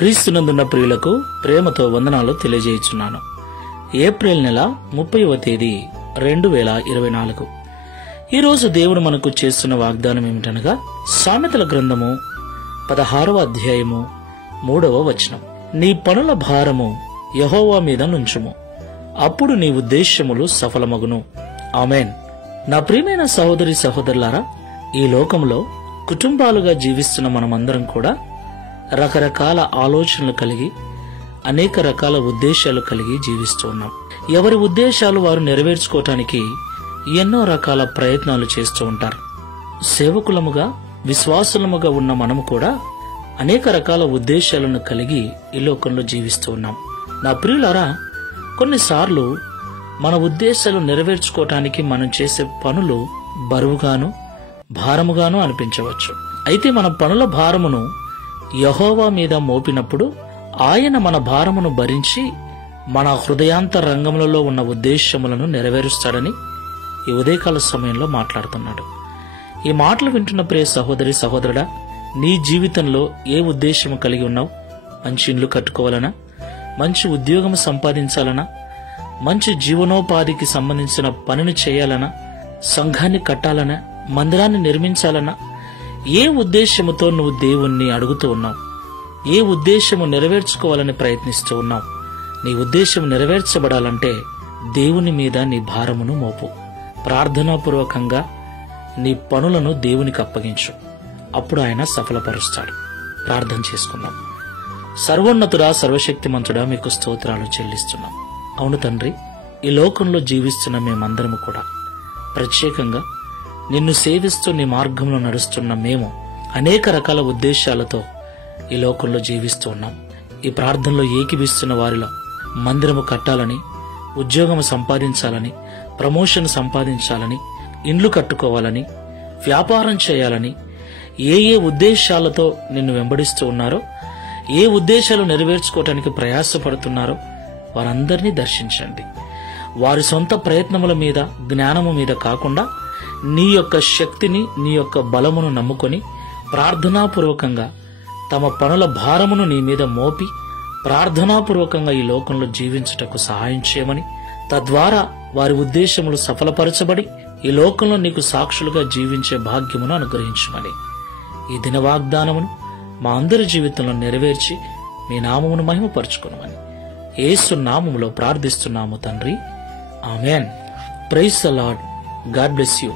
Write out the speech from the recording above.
క్రీస్తునందున్న ప్రియులకు ప్రేమతో వందనాలు తెలియజేయుచున్నాను. ఏప్రిల్ నెల 30వ తేదీ 2024. ఈరోజు దేవుడు మనకు చేస్తున్న వాగ్దానం ఏమిటనగా సామెతల గ్రంథము 16వ అధ్యాయము 3వ వచనం. నీ పనుల భారము యెహోవా మీద నుంచుము, అప్పుడు నీ ఉద్దేశ్యములు సఫలమగును. ఆమేన్. నా ప్రియమైన సహోదరి సహోదరులారా, ఈ లోకంలో కుటుంబాలుగా జీవిస్తున్న మనమందరం కూడా రకరకాల ఆలోచనలు కలిగి అనేక రకాల ఉద్దేశాలు కలిగి జీవిస్తూ ఉన్నాం. ఎవరి ఉద్దేశాలు వారు నెరవేర్చుకోవటానికి ఎన్నో రకాల ప్రయత్నాలు చేస్తూ ఉంటారు. సేవకులముగా విశ్వాసులముగా ఉన్న మనము కూడా అనేక రకాల ఉద్దేశాలను కలిగి ఈ లోకంలో జీవిస్తూ ఉన్నాం. నా ప్రియులారా, కొన్నిసార్లు మన ఉద్దేశాలు నెరవేర్చుకోవటానికి మనం చేసే పనులు బరువుగాను భారముగాను అనిపించవచ్చు. అయితే మన పనుల భారమును యెహోవా మీద మోపినప్పుడు ఆయన మన భారమును భరించి మన హృదయాంతర రంగములలో ఉన్న ఉద్దేశములను నెరవేరుస్తాడని ఈ ఉదయకాల సమయంలో మాట్లాడుతున్నాడు. ఈ మాటలు వింటున్న ప్రియ సహోదరి సహోదరుడా, నీ జీవితంలో ఏ ఉద్దేశము కలిగి ఉన్నావు? మంచి ఇల్లు కట్టుకోవాలనా? మంచి ఉద్యోగం సంపాదించాలనా? మంచి జీవనోపాధికి సంబంధించిన పనిని చేయాలనా? సంఘాన్ని కట్టాలనా? మందిరాన్ని నిర్మించాలనా? ఏ ఉద్దేశముతో నువ్వు దేవుణ్ణి అడుగుతూ ఉన్నావు? ఏ ఉద్దేశము నెరవేర్చుకోవాలని ప్రయత్నిస్తూ ఉన్నావు? నీ ఉద్దేశం నెరవేర్చబడాలంటే దేవుని మీద నీ భారమును మోపు. ప్రార్థనాపూర్వకంగా నీ పనులను దేవునికి అప్పగించు. అప్పుడు ఆయన సఫలపరుస్తాడు. ప్రార్థన చేసుకుందాం. సర్వోన్నతుడా, సర్వశక్తిమంతుడా, మీకు స్తోత్రాలు చెల్లిస్తున్నాం. అవును తండ్రి, ఈ లోకంలో జీవిస్తున్న మేమందరము కూడా ప్రత్యేకంగా నిన్ను సేవిస్తూ నీ మార్గంలో నడుస్తున్న మేము అనేక రకాల ఉద్దేశాలతో ఈ లోకంలో జీవిస్తూ ఉన్నాం. ఈ ప్రార్థనలో ఏకీభిస్తున్న వారిలో మందిరము కట్టాలని, ఉద్యోగం సంపాదించాలని, ప్రమోషన్ సంపాదించాలని, ఇండ్లు కట్టుకోవాలని, వ్యాపారం చేయాలని ఏ ఏ ఉద్దేశాలతో నిన్ను వెంబడిస్తూ ఉన్నారో, ఏ ఉద్దేశాలు నెరవేర్చుకోవటానికి ప్రయాసపడుతున్నారో వారందరినీ దర్శించండి. వారి సొంత ప్రయత్నముల మీద, జ్ఞానము మీద కాకుండా నీ యొక్క శక్తిని, నీ యొక్క బలమును నమ్ముకొని ప్రార్థనాపూర్వకంగా తమ పనుల భారమును నీ మీద మోపి ప్రార్థనాపూర్వకంగా ఈ లోకంలో జీవించుటకు సహాయం చేయమని, తద్వారా వారి ఉద్దేశములు సఫలపరచబడి ఈ లోకంలో నీకు సాక్షులుగా జీవించే భాగ్యమును అనుగ్రహించమని, ఈ దిన వాగ్దానమును మా అందరి జీవితంలో నెరవేర్చి మీ నామమును మహిమపరచుకునమని యేసు నామములో ప్రార్థిస్తున్నాము తండ్రి. Amen. Praise the Lord. God bless you.